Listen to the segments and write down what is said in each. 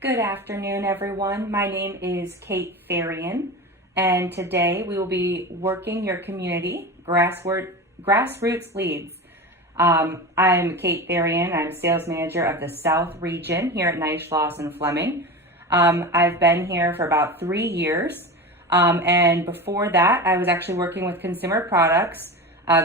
Good afternoon, everyone. My name is Kate Therrien, and today we will be working your community grassroots leads. I'm Kate Therrien. I'm sales manager of the South region here at Knight, Schlosser Fleming. I've been here for about 3 years, and before that, I was actually working with consumer products,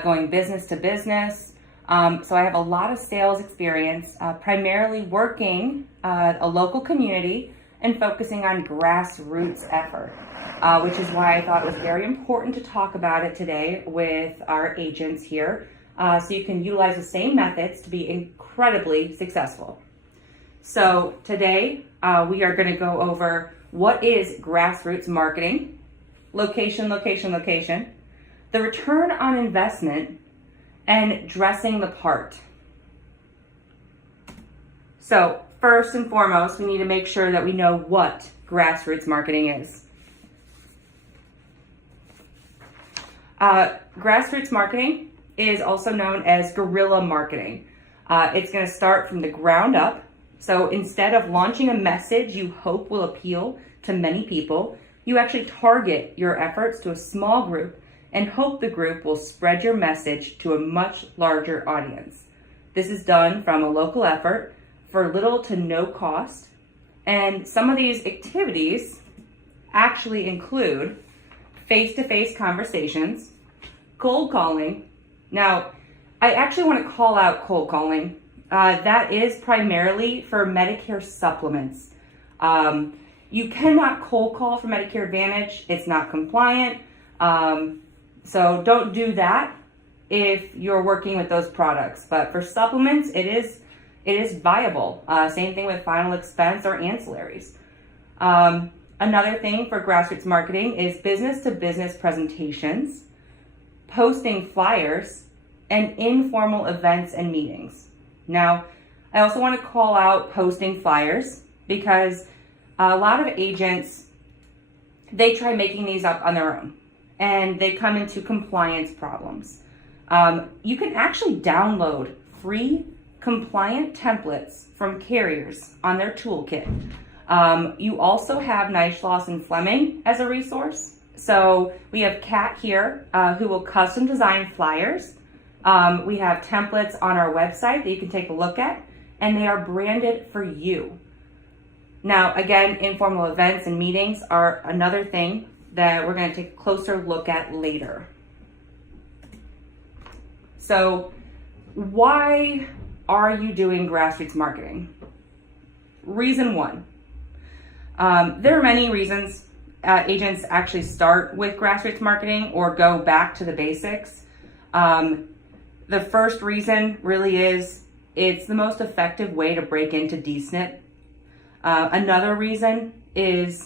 going business to business. So I have a lot of sales experience, primarily working a local community and focusing on grassroots effort, which is why I thought it was very important to talk about it today with our agents here, so you can utilize the same methods to be incredibly successful. So today we are going to go over what is grassroots marketing, location, the return on investment, and dressing the part. So first and foremost, we need to make sure that we know what grassroots marketing is. Grassroots marketing is also known as guerrilla marketing. It's going to start from the ground up. So instead of launching a message you hope will appeal to many people, you actually target your efforts to a small group and hope the group will spread your message to a much larger audience. This is done from a local effort for little to no cost, and some of these activities actually include face-to-face conversations, cold calling. Now, I actually want to call out cold calling. That is primarily for Medicare supplements. You cannot cold call for Medicare Advantage. It's not compliant. So don't do that if you're working with those products. But for supplements, it is viable. Same thing with final expense or ancillaries. Another thing for grassroots marketing is business-to-business presentations, posting flyers, and informal events and meetings. Now, I also want to call out posting flyers because a lot of agents, they try making these up on their own, and they come into compliance problems. You can actually download free compliant templates from carriers on their toolkit. You also have Knight, Schlosser Fleming as a resource. So we have Kat here who will custom design flyers. We have templates on our website that you can take a look at, and they are branded for you. Now, again, informal events and meetings are another thing that we're going to take a closer look at later. So why are you doing grassroots marketing? Reason one. There are many reasons agents actually start with grassroots marketing or go back to the basics. The first reason really is it's the most effective way to break into DSNP. Another reason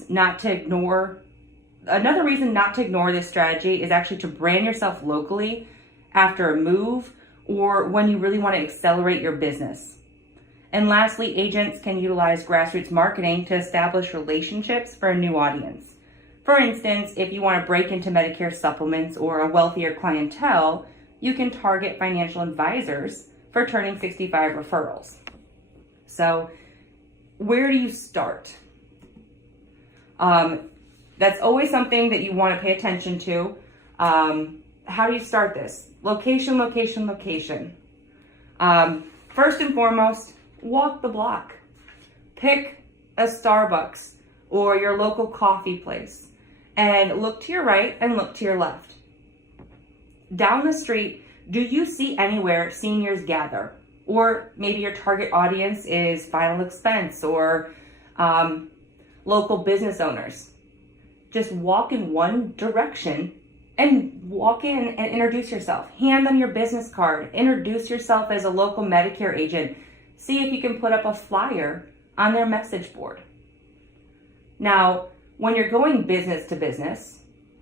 not to ignore this strategy is actually to brand yourself locally after a move or when you really want to accelerate your business. And lastly, agents can utilize grassroots marketing to establish relationships for a new audience. For instance, if you want to break into Medicare supplements or a wealthier clientele, you can target financial advisors for turning 65 referrals. So where do you start? That's always something that you want to pay attention to. How do you start this? Location. First and foremost, walk the block. Pick a Starbucks or your local coffee place and look to your right and look to your left. Down the street, do you see anywhere seniors gather? Or maybe your target audience is final expense or local business owners. Just walk in one direction and walk in and introduce yourself. Hand them your business card. Introduce yourself as a local Medicare agent. See if you can put up a flyer on their message board. Now, when you're going business to business,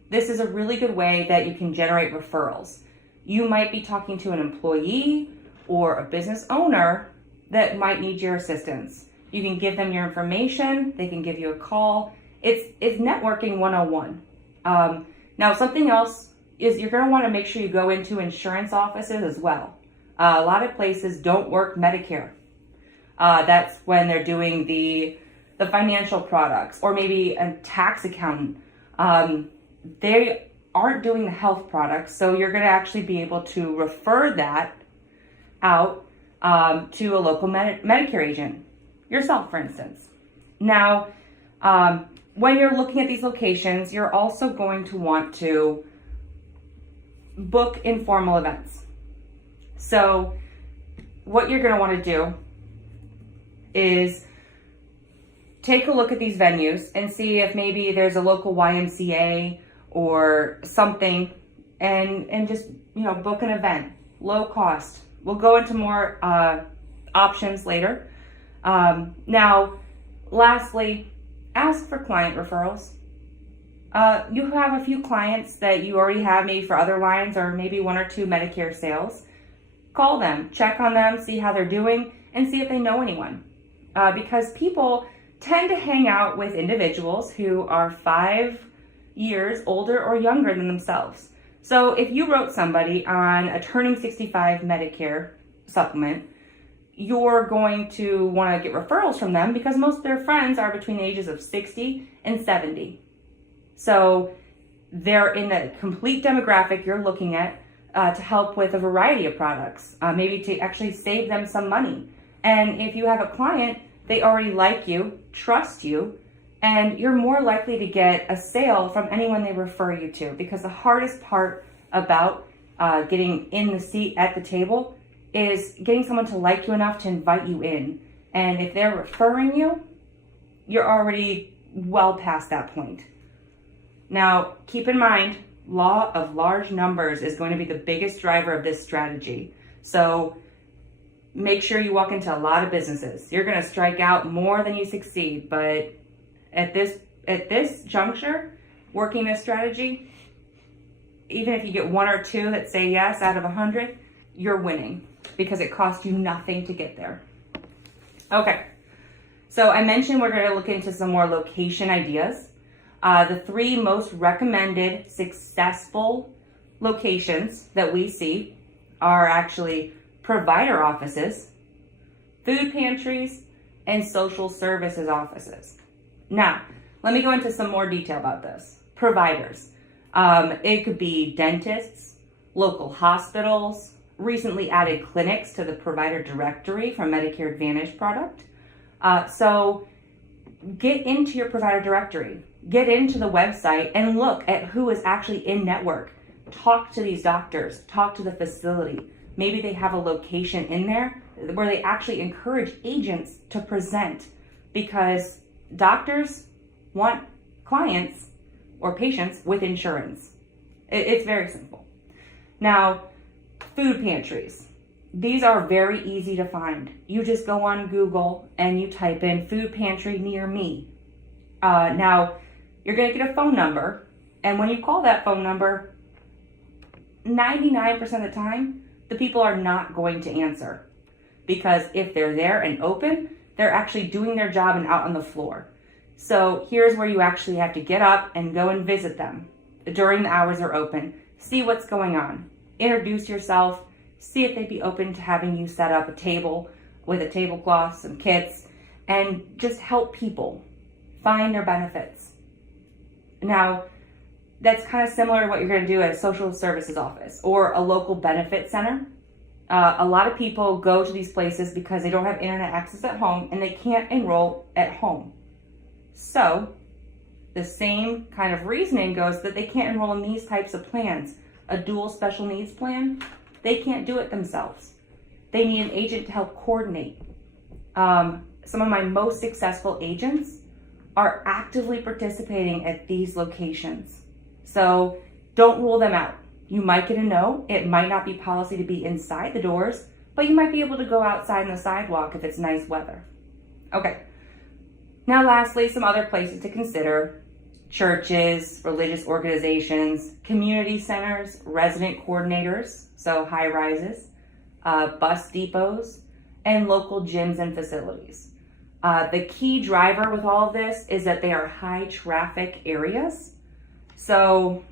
this is a really good way that you can generate referrals. You might be talking to an employee or a business owner that might need your assistance. You can give them your information. They can give you a call. It's networking 101. Now, something else is you're going to want to make sure you go into insurance offices as well. A lot of places don't work Medicare. That's when they're doing the the financial products, or maybe a tax accountant. They aren't doing the health products, so you're going to actually be able to refer that out to a local Medicare agent, yourself, for instance. Now, when you're looking at these locations, you're also going to want to book informal events. So what you're going to want to do is take a look at these venues and see if maybe there's a local YMCA or something, and just, book an event, low cost. We'll go into more options later. Now, lastly, ask for client referrals. You have a few clients that you already have, maybe for other lines, or maybe 1 or 2 Medicare sales. Call them, check on them, see how they're doing, and see if they know anyone. Because people tend to hang out with individuals who are 5 years older or younger than themselves. So if you wrote somebody on a turning 65 Medicare supplement, you're going to want to get referrals from them because most of their friends are between the ages of 60 and 70. So they're in the complete demographic you're looking at to help with a variety of products, maybe to actually save them some money. And if you have a client, they already like you, trust you, and you're more likely to get a sale from anyone they refer you to, because the hardest part about getting in the seat at the table is getting someone to like you enough to invite you in. And if they're referring you, you're already well past that point. Now, keep in mind, law of large numbers is going to be the biggest driver of this strategy. So make sure you walk into a lot of businesses. You're going to strike out more than you succeed, but at this juncture, working this strategy, even if you get 1 or 2 that say yes out of 100, you're winning because it costs you nothing to get there. Okay, so I mentioned we're going to look into some more location ideas. The 3 most recommended successful locations that we see are actually provider offices, food pantries, and social services offices. Now, let me go into some more detail about this. Providers. It could be dentists, local hospitals, recently added clinics to the provider directory from Medicare Advantage product. So get into your provider directory, get into the website and look at who is actually in network. Talk to these doctors, talk to the facility. Maybe they have a location in there where they actually encourage agents to present, because doctors want clients or patients with insurance. It's very simple. Now, food pantries. These are very easy to find. You just go on Google and you type in food pantry near me. Now, you're going to get a phone number, and when you call that phone number, 99% of the time, the people are not going to answer, because if they're there and open, they're actually doing their job and out on the floor. So here's where you actually have to get up and go and visit them during the hours they're open. See what's going on. Introduce yourself. See if they'd be open to having you set up a table with a tablecloth, some kits, and just help people find their benefits. Now, that's kind of similar to what you're going to do at a social services office or a local benefit center. A lot of people go to these places because they don't have internet access at home and they can't enroll at home. So the same kind of reasoning goes that they can't enroll in these types of plans. A dual special needs plan, they can't do it themselves. They need an agent to help coordinate. Some of my most successful agents are actively participating at these locations. So don't rule them out. You might get a no. It might not be policy to be inside the doors, but you might be able to go outside on the sidewalk if it's nice weather. Okay. Now lastly, some other places to consider: churches, religious organizations, community centers, resident coordinators, so high rises, bus depots, and local gyms and facilities. The key driver with all of this is that they are high traffic areas. So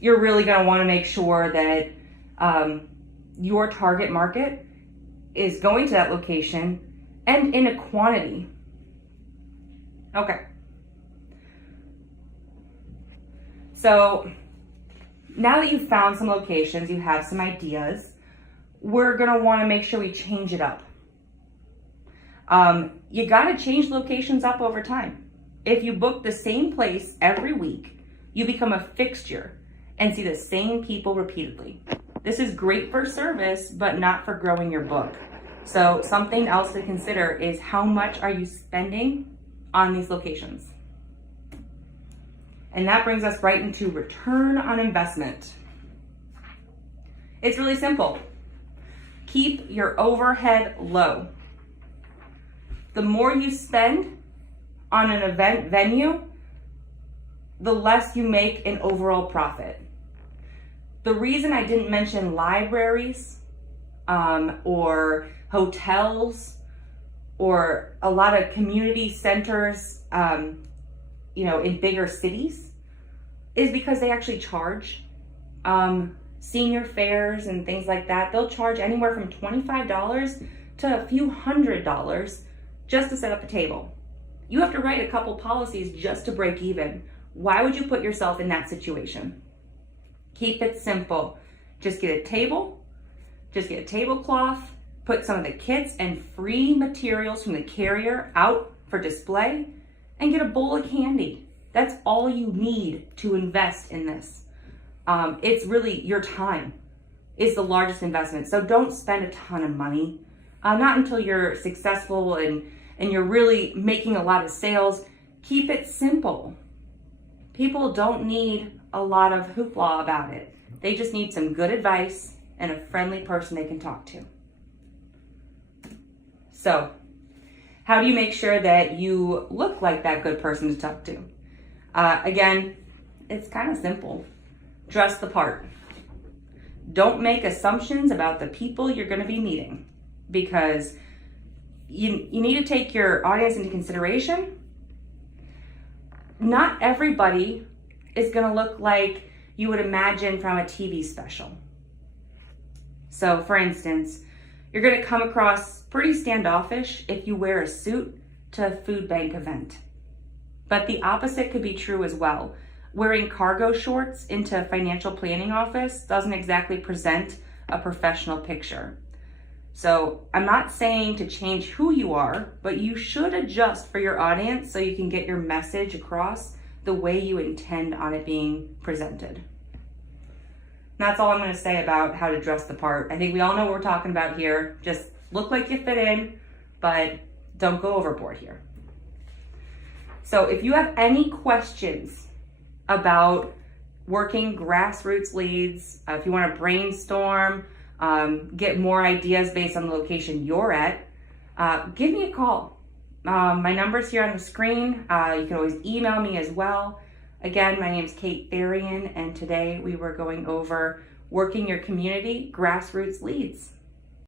you're really going to want to make sure that your target market is going to that location and in a quantity. Okay. So now that you've found some locations, you have some ideas, we're gonna wanna make sure we change it up. You gotta change locations up over time. If you book the same place every week, you become a fixture and see the same people repeatedly. This is great for service, but not for growing your book. So something else to consider is how much are you spending on these locations? And that brings us right into return on investment. It's really simple. Keep your overhead low. The more you spend on an event venue, the less you make in overall profit. The reason I didn't mention libraries or hotels or a lot of community centers, in bigger cities is because they actually charge. Senior fairs and things like that, they'll charge anywhere from $25 to a few $100s just to set up a table. You have to write a couple policies just to break even. Why would you put yourself in that situation? Keep it simple. Just get a table, just get a tablecloth, put some of the kits and free materials from the carrier out for display, and get a bowl of candy. That's all you need to invest in this. It's really your time is the largest investment. So don't spend a ton of money, not until you're successful and you're really making a lot of sales. Keep it simple. People don't need a lot of hoopla about it. They just need some good advice and a friendly person they can talk to. So, how do you make sure that you look like that good person to talk to? Again, it's kind of simple. Dress the part. Don't make assumptions about the people you're going to be meeting, because you need to take your audience into consideration. Not everybody is going to look like you would imagine from a TV special. So, for instance, you're going to come across pretty standoffish if you wear a suit to a food bank event. But the opposite could be true as well. Wearing cargo shorts into a financial planning office doesn't exactly present a professional picture. So I'm not saying to change who you are, but you should adjust for your audience so you can get your message across the way you intend on it being presented. And that's all I'm going to say about how to dress the part. I think we all know what we're talking about here. Just look like you fit in, but don't go overboard here. So if you have any questions about working grassroots leads, if you want to brainstorm, get more ideas based on the location you're at, give me a call. My number's here on the screen. You can always email me as well. Again, my name's Kate Therrien, and today we were going over working your community grassroots leads.